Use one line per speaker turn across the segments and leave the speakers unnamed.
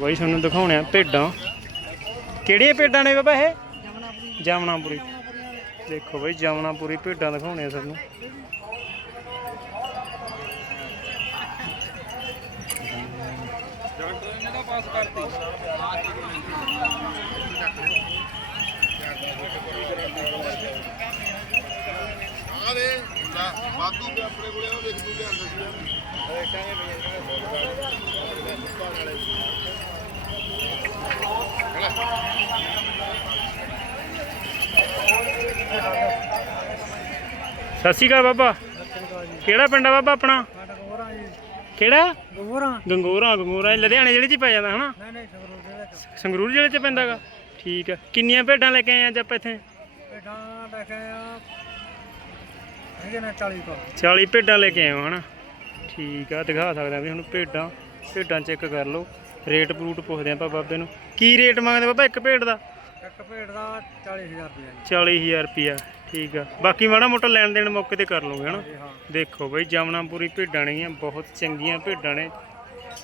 ਬਾਈ ਤੁਹਾਨੂੰ ਦਿਖਾਉਣੇ ਆ ਭੇਡਾਂ। ਕਿਹੜੀਆਂ ਭੇਡਾਂ ਨੇ ਬਾਬਾ ਇਹ? ਜਾਮਨਾਪੁਰੀ ਦੇਖੋ ਬਾਈ ਜਾਮਨਾਪੁਰੀ ਭੇਡਾਂ ਦਿਖਾਉਣੇ ਆ ਤੁਹਾਨੂੰ।
ਵਾਧੂ ਆਪਣੇ ਕੋਲੇ ਉਹ ਲਿਖ ਦੂ ਲਿਆਂਦਾ ਸੀ।
ਸਤਿ ਸ਼੍ਰੀ ਅਕਾਲ ਬਾਬਾ। ਕਿਹੜਾ ਪਿੰਡ ਆ ਬਾਬਾ ਆਪਣਾ? ਕਿਹੜਾ?
ਗੋਰਾ
ਗੰਗੋਰਾ। ਗੰਗੋਰਾ ਲੁਧਿਆਣੇ ਜ਼ਿਲ੍ਹੇ 'ਚ ਪੈ ਜਾਂਦਾ ਹਨਾ?
ਨਹੀਂ ਨਹੀਂ ਸੰਗਰੂਰ
ਜ਼ਿਲ੍ਹੇ 'ਚ ਪੈਂਦਾਗਾ ਠੀਕ ਆ। ਕਿੰਨੀਆਂ ਭੇਡਾਂ ਲੈ ਕੇ ਆਏ ਅੱਜ ਆਪਾਂ ਇੱਥੇ?
ਬੇਟਾ ਲੈ ਕੇ ਆ ਹੈਗੇ ਨੇ 40 ਕੋ
40 ਭੇਡਾਂ ਲੈ ਕੇ ਆਏ ਹੋ ਹਨਾ? ਠੀਕ ਆ। ਦਿਖਾ ਸਕਦੇ ਆ ਵੀ ਹੁਣ ਭੇਡਾਂ ਭੇਡਾਂ ਚੈੱਕ ਕਰ ਲਓ। ਰੇਟ ਬਰੂਟ ਪੁੱਛਦੇ ਆਪਾਂ ਬਾਬੇ ਨੂੰ। ਕੀ ਰੇਟ ਮੰਗਦੇ ਬਾਬਾ ਇੱਕ ਭੇਡ ਦਾ?
ਇੱਕ ਭੇਡ ਦਾ 40000 ਰੁਪਏ ਜੀ।
40000 ਰੁਪਿਆ ਠੀਕ ਆ। ਬਾਕੀ ਮਾੜਾ ਮੋਟਾ ਲੈਣ ਦੇਣ ਮੌਕੇ ਤੇ ਕਰ ਲਓਗੇ ਹਨਾ? ਦੇਖੋ ਬਈ ਜਮਨਾਪੁਰੀ ਭੇਡਾਂ ਨੇਗੀਆਂ ਬਹੁਤ ਚੰਗੀਆਂ ਭੇਡਾਂ ਨੇ।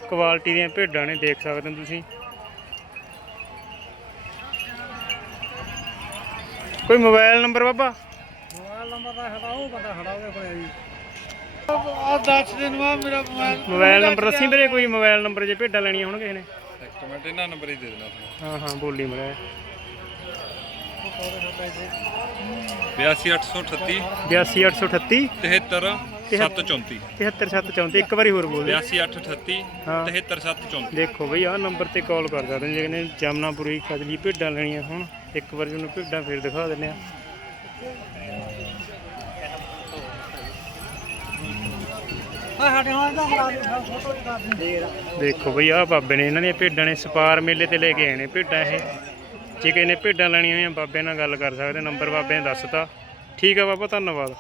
ਕੁਆਲਿਟੀ ਦੀਆਂ ਭੇਡਾਂ ਨੇ ਦੇਖ ਸਕਦੇ ਹੋ ਤੁਸੀਂ। ਕੋਈ ਮੋਬਾਈਲ ਨੰਬਰ ਬਾਬਾ?
ਮੋਬਾਈਲ ਨੰਬਰ ਦਾ ਹਟਾ ਉਹ ਬੰਦਾ ਹਟਾ ਉਹਦੇ ਕੋਲੇ ਜੀ ਆ ਦੱਸ ਦਿਨ ਵਾ। ਮੇਰਾ ਮੋਬਾਈਲ
ਮੋਬਾਈਲ ਨੰਬਰ ਦੱਸੀ ਵੀਰੇ ਕੋਈ ਮੋਬਾਈਲ ਨੰਬਰ ਜੇ ਭੇਡਾਂ ਲੈਣੀਆਂ ਹੋਣ ਕਿਸੇ ਨੇ?
ਇੱਕ ਮਿੰਟ ਇਹਨਾਂ ਨੰਬਰ ਹੀ ਦੇ ਦੇਣਾ।
ਹਾਂ ਹਾਂ ਬੋਲੀ ਮੜਾ।
82838
82838
73 734
73734 ਇੱਕ ਵਾਰੀ ਹੋਰ ਬੋਲ। ਦਿਓ
82838
ਹਾਂ।
73734
ਦੇਖੋ ਬਈ ਆਹ ਨੰਬਰ ਤੇ ਕਾਲ ਕਰ ਸਕਦੇ ਹੋ ਜੇ ਨੇ ਜਮਨਾਪੁਰੀ ਕਦਲੀ ਭੇਡਾਂ ਲੈਣੀਆਂ ਹੁਣ ਇੱਕ ਵਾਰ ਤੁਹਾਨੂੰ ਭੇਡਾਂ ਫੇਰ ਦਿਖਾ ਦਿੰਦੇ ਆ
ਆ
ਦੇਖੋ ਬਈ ਆਹ ਬਾਬੇ ਨੇ ਇਹਨਾਂ ਦੀਆਂ ਭੇਡਾਂ ਨੇ ਸਪਾਰ ਮੇਲੇ ਤੇ ਲੈ ਕੇ ਆਏ ਨੇ ਭੇਡਾਂ ਇਹ। ਜੇ ਕਿਸੇ ਨੇ ਭੇਡਾਂ ਲੈਣੀਆਂ ਹੋਈਆਂ, ਬਾਬੇ ਨਾਲ ਗੱਲ ਕਰ ਸਕਦੇ, ਨੰਬਰ ਬਾਬੇ ਨੇ ਦੱਸਤਾ। ਠੀਕ ਆ ਬਾਬਾ, ਧੰਨਵਾਦ।